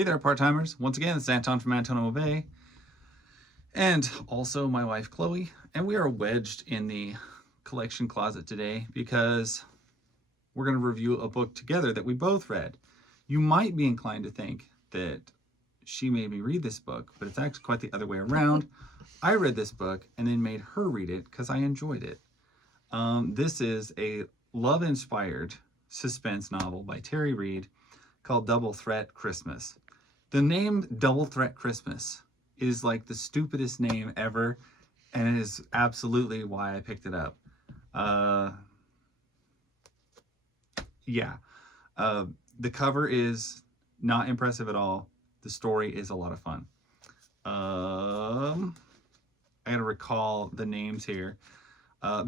Hey there, part-timers. Once again, it's Anton from Antonio Bay. And also my wife, Chloe. And we are wedged in the collection closet today because we're going to review a book together that we both read. You might be inclined to think that she made me read this book, but it's actually quite the other way around. I read this book and then made her read it because I enjoyed it. This is a love-inspired suspense novel by Terri Reed called Double Threat Christmas. The name Double Threat Christmas is like the stupidest name ever, and it is absolutely why I picked it up. The cover is not impressive at all. The story is a lot of fun. I gotta recall the names here.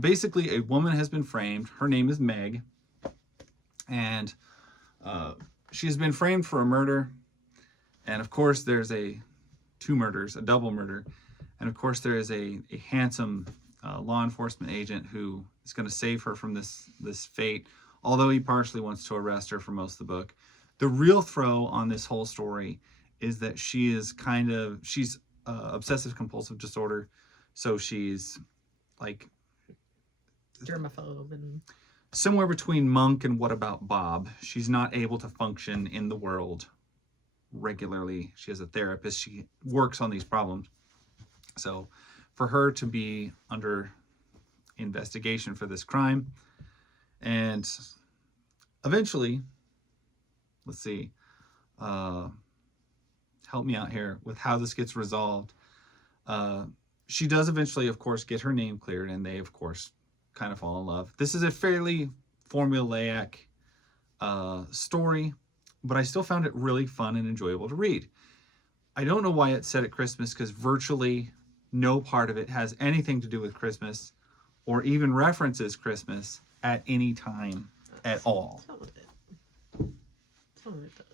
Basically, a woman has been framed. Her name is Meg, and she's been framed for a murder. And of course, there's two murders, a double murder. And of course, there is a handsome law enforcement agent who is going to save her from this fate, although he partially wants to arrest her for most of the book. The real throw on this whole story is that she's obsessive compulsive disorder. So she's like germaphobe and somewhere between Monk and What About Bob. She's not able to function in the world regularly. She has a therapist. She works on these problems. So for her to be under investigation for this crime, and eventually, let's see, help me out here with how this gets resolved. She does eventually, of course, get her name cleared, and they, of course, kind of fall in love. This is a fairly formulaic story, but I still found it really fun and enjoyable to read. I don't know why it's set at Christmas, because virtually no part of it has anything to do with Christmas or even references Christmas at any time at all. Some of it does.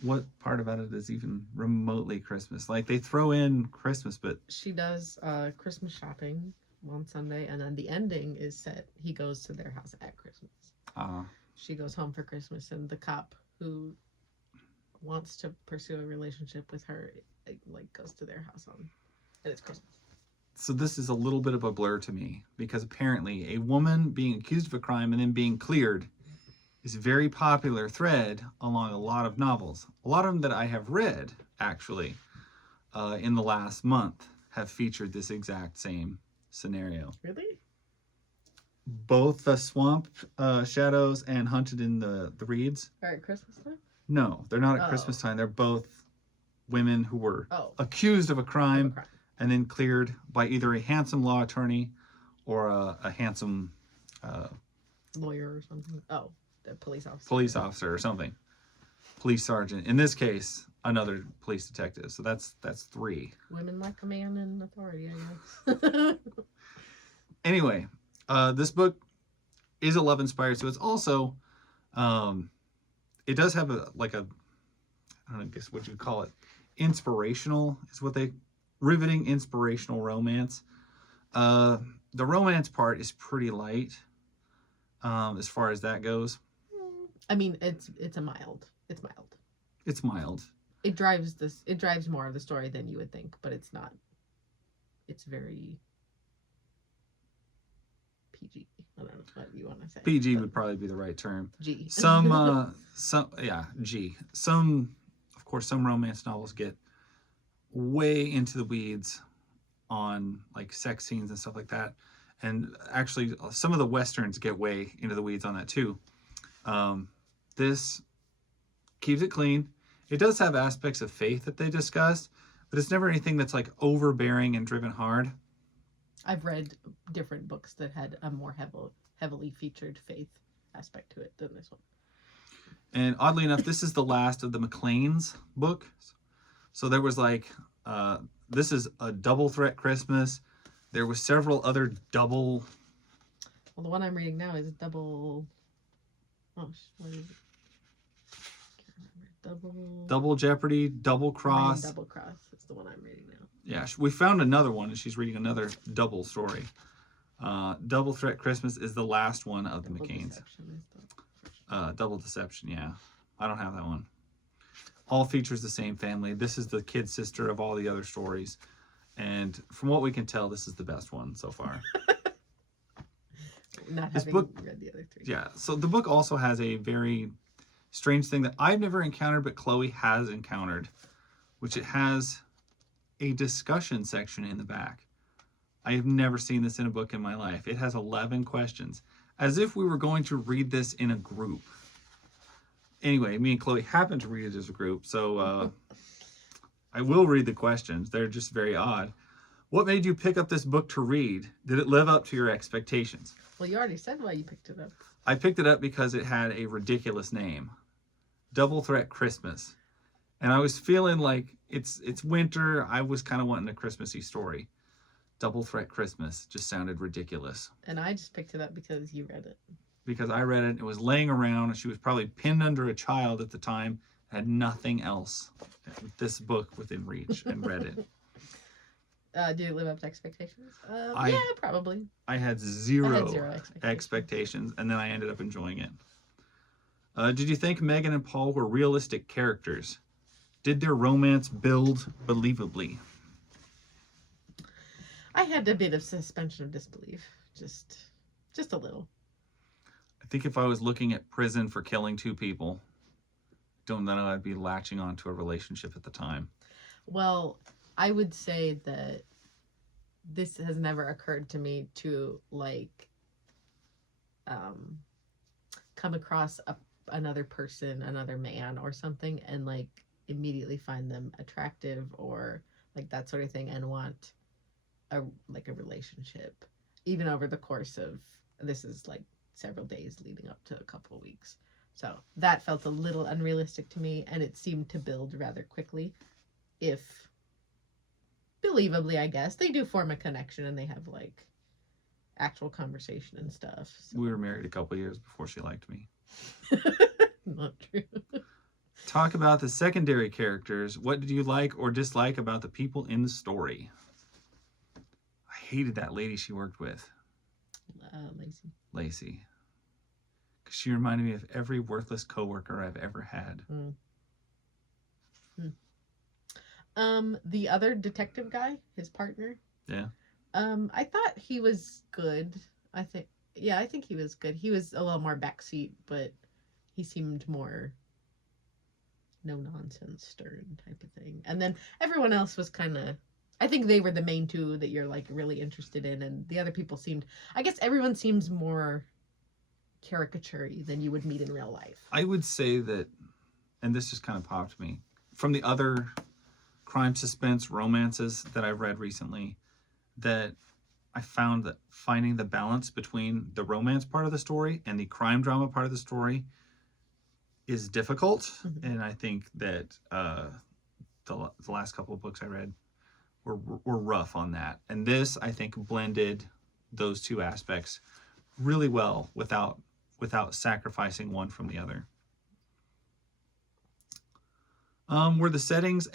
What part about it is even remotely Christmas? Like, they throw in Christmas, but she does Christmas shopping on Sunday, and then the ending is set. He goes to their house at Christmas. She goes home for Christmas, and the cop who wants to pursue a relationship with her like goes to their house and it's Christmas. So this is a little bit of a blur to me, because apparently a woman being accused of a crime and then being cleared is a very popular thread along a lot of novels. A lot of them that I have read, actually, in the last month have featured this exact same scenario. Really? Both the Swamp Shadows and Hunted in the Reeds. All right, Christmas time? No, they're not at Christmas time. They're both women who were accused of a crime and then cleared by either a handsome law attorney or a handsome lawyer or something. Oh, the police officer. Police officer or something. Police sergeant. In this case, another police detective. So that's three. Women like a man in authority, I guess. Anyway, this book is a love inspired, so it's also it does have I don't know, guess what you'd call it, inspirational is what riveting inspirational romance. The romance part is pretty light as far as that goes. I mean, it's mild. It's mild. It drives more of the story than you would think, but it's not. It's very PG. I don't know what you want to say. PG would probably be the right term. G. G. Of course, some romance novels get way into the weeds on like sex scenes and stuff like that. And actually, some of the Westerns get way into the weeds on that too. This keeps it clean. It does have aspects of faith that they discuss, but it's never anything that's like overbearing and driven hard. I've read different books that had a more heavily featured faith aspect to it than this one. And oddly enough, this is the last of the McLean's books. So there was this is a Double Threat Christmas. There was several other double. Well, the one I'm reading now is double. Oh, what is it? Can't remember. Double Jeopardy, Double Cross. Double Cross is the one I'm reading now. Yeah, we found another one, and she's reading another double story. Double Threat Christmas is the last one of the McCains. Deception is Double Deception, yeah. I don't have that one. all features the same family. This is the kid sister of all the other stories. And from what we can tell, this is the best one so far. Not this having book, read the other 3. Yeah. So the book also has a very strange thing that I've never encountered, but Chloe has encountered, which it has a discussion section in the back. I have never seen this in a book in my life. It has 11 questions, as if we were going to read this in a group. Anyway, me and Chloe happen to read it as a group, so I will read the questions. They're just very odd. What made you pick up this book to read? Did it live up to your expectations? Well, you already said why you picked it up. I picked it up because it had a ridiculous name. Double Threat Christmas. And I was feeling like it's winter. I was kind of wanting a Christmassy story. Double Threat Christmas just sounded ridiculous. And I just picked it up because you read it. Because I read it. It was laying around, and she was probably pinned under a child at the time. Had nothing else. This book within reach, and read it. Did it live up to expectations? Yeah, probably. I had zero expectations, and then I ended up enjoying it. Did you think Megan and Paul were realistic characters? Did their romance build believably? I had a bit of suspension of disbelief, just a little. I think if I was looking at prison for killing 2 people, don't know I'd be latching onto a relationship at the time. Well, I would say that this has never occurred to me to come across another person, another man or something, and immediately find them attractive or that sort of thing, and want a relationship, even over the course of, this is several days leading up to a couple of weeks. So that felt a little unrealistic to me, and it seemed to build rather quickly. If believably, I guess they do form a connection, and they have actual conversation and stuff. So. We were married a couple years before she liked me. Not true. Talk about the secondary characters. What did you like or dislike about the people in the story? I hated that lady she worked with. Lacey. Because she reminded me of every worthless coworker I've ever had. The other detective guy, his partner. Yeah. I thought he was good. I think he was good. He was a little more backseat, but he seemed more no nonsense, stern type of thing. And then everyone else was kind of, I think they were the main 2 that you're really interested in, and the other people seemed, I guess everyone seems more caricature-y than you would meet in real life. I would say that, and this just kind of popped me, from the other crime suspense romances that I've read recently, that I found that finding the balance between the romance part of the story and the crime drama part of the story is difficult. Mm-hmm. And I think that the last couple of books I read were rough on that. And this, I think, blended those 2 aspects really well without sacrificing one from the other. Were the settings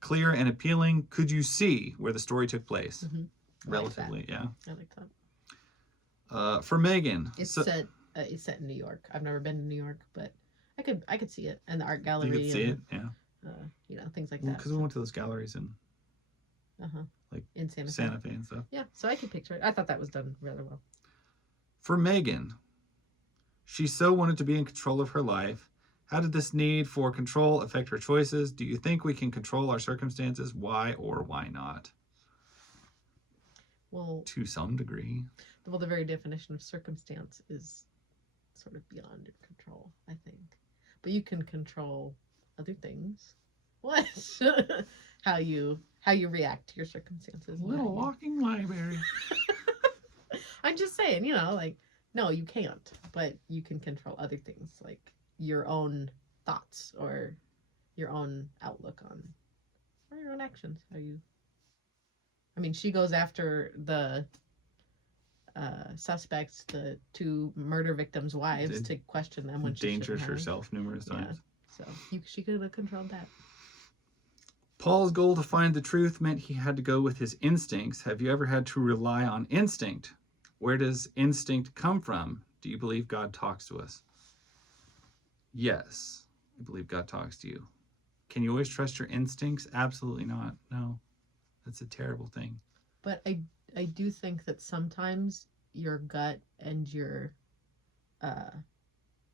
clear and appealing? Could you see where the story took place? Mm-hmm. Relatively, like yeah. I like that. For Megan, it's set in New York. I've never been to New York, but I could see it, and the art gallery. You could see it, yeah. Things like that. Because we went to those galleries in in Santa Fe and stuff. Yeah, so I could picture it. I thought that was done rather well. For Megan, she so wanted to be in control of her life. How did this need for control affect her choices? Do you think we can control our circumstances? Why or why not? Well, to some degree. Well, the very definition of circumstance is sort of beyond your control, I think. But you can control other things. What? how you react to your circumstances. Little walking library. I'm just saying, no, you can't. But you can control other things, like your own thoughts or your own outlook on, or your own actions. She goes after the suspects, the 2 murder victims' wives, to question them when she dangered herself numerous times. So she could have controlled that. Paul's goal to find the truth meant he had to go with his instincts. Have you ever had to rely on instinct? Where does instinct come from? Do you believe God talks to us? Yes, I believe God talks to you. Can you always trust your instincts? Absolutely not. No, that's a terrible thing. But I do think that sometimes your gut and your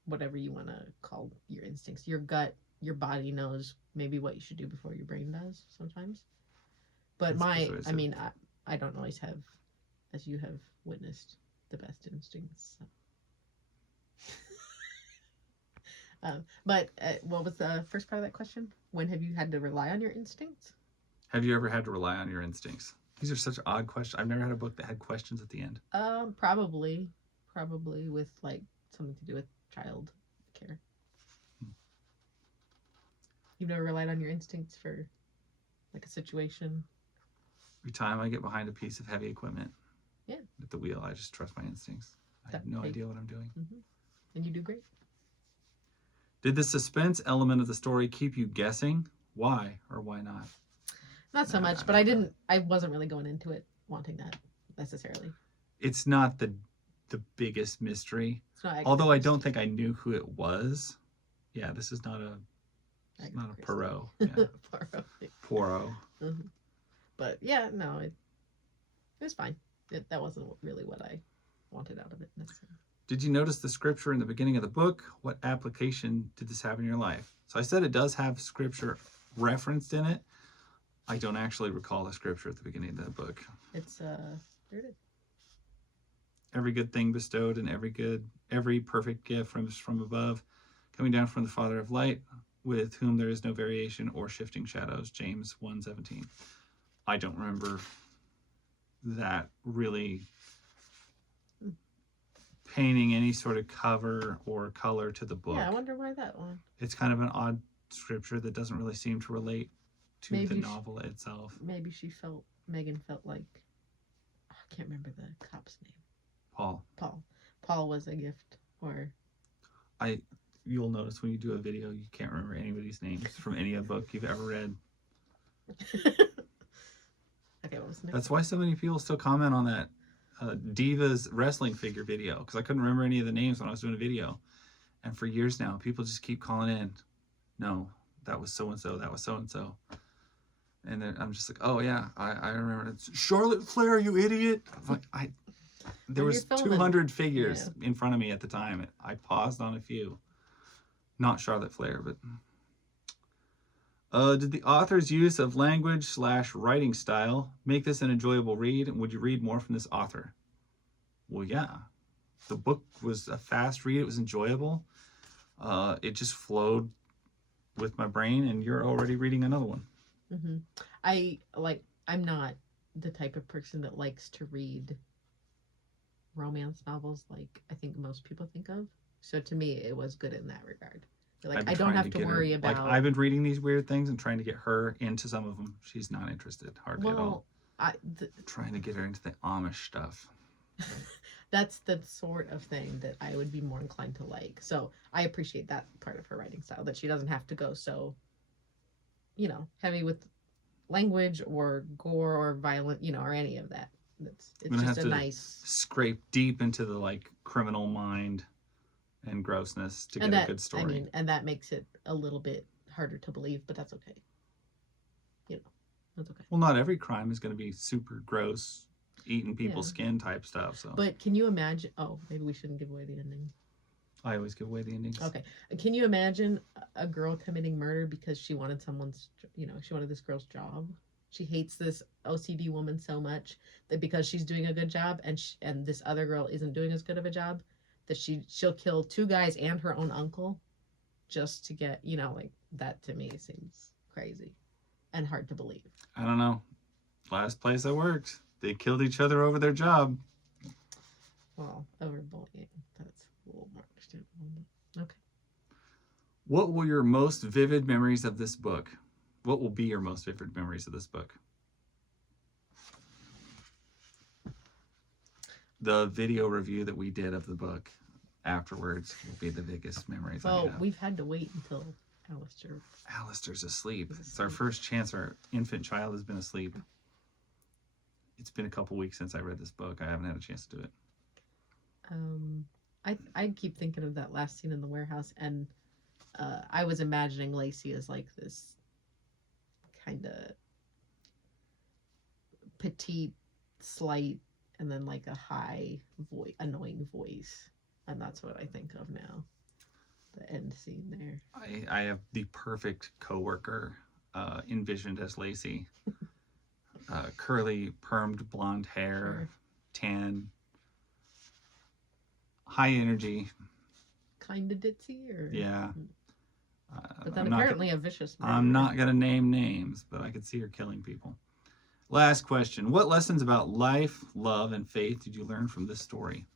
whatever you want to call your instincts, your gut, your body knows maybe what you should do before your brain does sometimes. But I mean, I don't always have, as you have witnessed, the best instincts. So. But what was the first part of that question? When have you had to rely on your instincts? Have you ever had to rely on your instincts? These are such odd questions. I've never had a book that had questions at the end. Probably with like something to do with child care. You've never relied on your instincts for like a situation? Every time I get behind a piece of heavy equipment, yeah, at the wheel, I just trust my instincts. I have no idea what I'm doing. Mm-hmm. And you do great. Did the suspense element of the story keep you guessing? Why or why not? Not so much, but I wasn't really going into it wanting that necessarily. It's not the biggest mystery. Although I don't think I knew who it was. Yeah, this is not a Poirot. Yeah. Poirot. Mm-hmm. But yeah, no, it was fine. That wasn't really what I wanted out of it necessarily. Did you notice the scripture in the beginning of the book? What application did this have in your life? So I said it does have scripture referenced in it. I don't actually recall the scripture at the beginning of the book. It's there it is. Every good thing bestowed and every perfect gift from above, coming down from the Father of light, with whom there is no variation or shifting shadows. James 1:17. I don't remember that really painting any sort of cover or color to the book. Yeah, I wonder why that one. It's kind of an odd scripture that doesn't really seem to relate to the novel itself. Maybe Megan felt like, I can't remember the cop's name. Paul was a gift, or you'll notice when you do a video you can't remember anybody's names from any book you've ever read. Okay, what was the next? That's why so many people still comment on that Divas wrestling figure video, because I couldn't remember any of the names when I was doing a video, and for years now people just keep calling in, no, that was so and so, that was so and so, and then I'm just like, oh yeah, I remember. It's Charlotte Flair, you idiot. Like, there was 200 figures in front of me at the time. I paused on a few. Not Charlotte Flair, but did the author's use of language/writing style make this an enjoyable read? And would you read more from this author? Well, yeah. The book was a fast read. It was enjoyable. It just flowed with my brain, and you're already reading another one. Mm-hmm. I'm not the type of person that likes to read romance novels like I think most people think of. So to me, it was good in that regard. Like, I don't have to worry about. Like, I've been reading these weird things and trying to get her into some of them. She's not interested hardly at all. Trying to get her into the Amish stuff. That's the sort of thing that I would be more inclined to like. So I appreciate that part of her writing style, that she doesn't have to go so, heavy with language or gore or violent, or any of that. It's just a nice scrape deep into the criminal mind and grossness to get a good story. I mean, and that makes it a little bit harder to believe, but that's okay. That's okay. Well, not every crime is going to be super gross, eating people's skin type stuff. So. But can you imagine? Oh, maybe we shouldn't give away the ending. I always give away the endings. Okay. Can you imagine a girl committing murder because she wanted she wanted this girl's job? She hates this OCD woman so much that because she's doing a good job and this other girl isn't doing as good of a job, that she'll kill 2 guys and her own uncle just to get, that to me seems crazy and hard to believe. I don't know. Last place I worked, they killed each other over their job. Well, over bullying, that's a little more understandable. Okay. What were your most vivid memories of this book? What will be your most vivid memories of this book? The video review that we did of the book afterwards will be the biggest memories I have. We've had to wait until Alistair's asleep. It's our first chance. Our infant child has been asleep. It's been a couple weeks since I read this book. I haven't had a chance to do it. I keep thinking of that last scene in the warehouse, and I was imagining Lacey as like this kind of petite, slight, and then like a high voice, annoying voice. And that's what I think of now. The end scene there. I have the perfect coworker envisioned as Lacey. Curly, permed blonde hair, Sure. tan, high energy. Kind of ditzy, or Yeah. but then apparently a vicious murderer. I'm not going to name names, but I could see her killing people. Last question. What lessons about life, love, and faith did you learn from this story?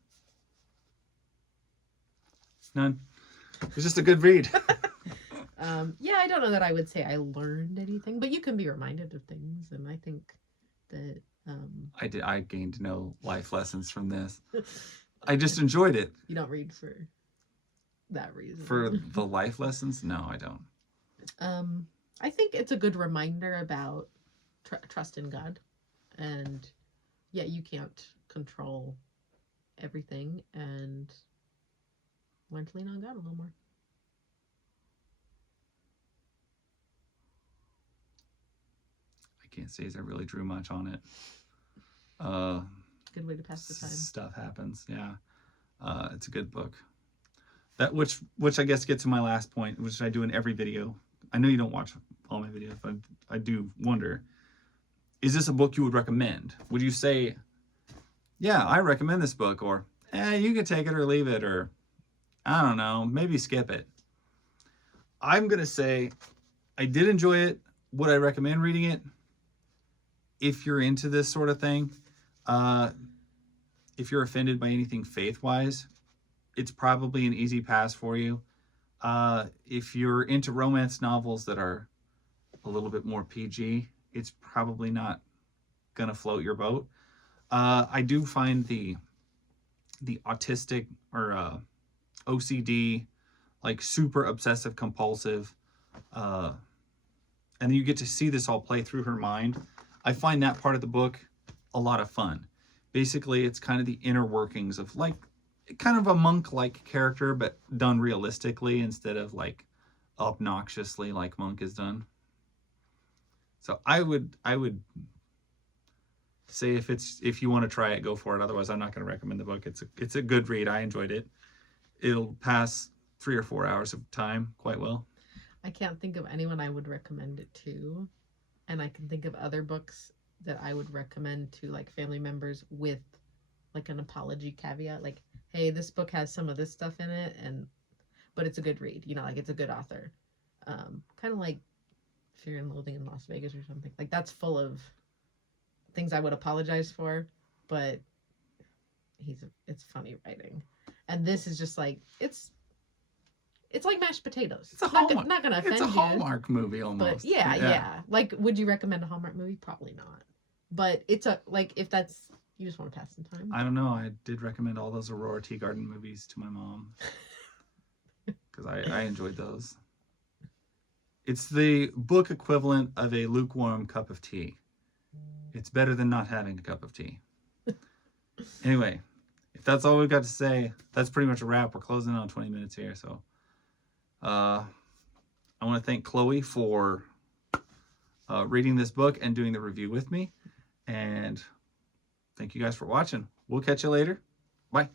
None. It was just a good read. Yeah, I don't know that I would say I learned anything, but you can be reminded of things, and I think that I gained no life lessons from this. I just enjoyed it. You don't read for that reason. For the life lessons? No, I don't. I think it's a good reminder about trust in God, and yeah, you can't control everything, and learn to lean on God a little more. I can't say as I really drew much on it. Good way to pass the time. Stuff happens, yeah. It's a good book. That which I guess gets to my last point, which I do in every video. I know you don't watch all my videos, but I do wonder, is this a book you would recommend? Would you say, yeah, I recommend this book, or you could take it or leave it, or I don't know, maybe skip it? I'm going to say I did enjoy it. Would I recommend reading it? If you're into this sort of thing, if you're offended by anything faith-wise, it's probably an easy pass for you. If you're into romance novels that are a little bit more PG, it's probably not gonna float your boat. I do find the autistic or OCD, like super obsessive compulsive, and then you get to see this all play through her mind. I find that part of the book a lot of fun. Basically, it's kind of the inner workings of like kind of a monk-like character, but done realistically instead of like obnoxiously like Monk is done. So I would say if you want to try it, go for it. Otherwise, I'm not going to recommend the book. It's a good read. I enjoyed it. It'll pass 3 or 4 hours of time quite well. I can't think of anyone I would recommend it to, and I can think of other books that I would recommend to like family members with like an apology caveat, like, hey, this book has some of this stuff in it, but it's a good read, like it's a good author. Kind of like Fear and Loathing in Las Vegas or something. Like that's full of things I would apologize for, but it's funny writing. And this is just like it's like mashed potatoes. It's not gonna offend you. It's a Hallmark movie almost. But yeah. Like, would you recommend a Hallmark movie? Probably not. But it's if that's you just want to pass some time. I don't know. I did recommend all those Aurora Teagarden movies to my mom because I enjoyed those. It's the book equivalent of a lukewarm cup of tea. It's better than not having a cup of tea. Anyway, if that's all we've got to say, that's pretty much a wrap. We're closing on 20 minutes here, so I want to thank Chloe for reading this book and doing the review with me. And thank you guys for watching. We'll catch you later. Bye.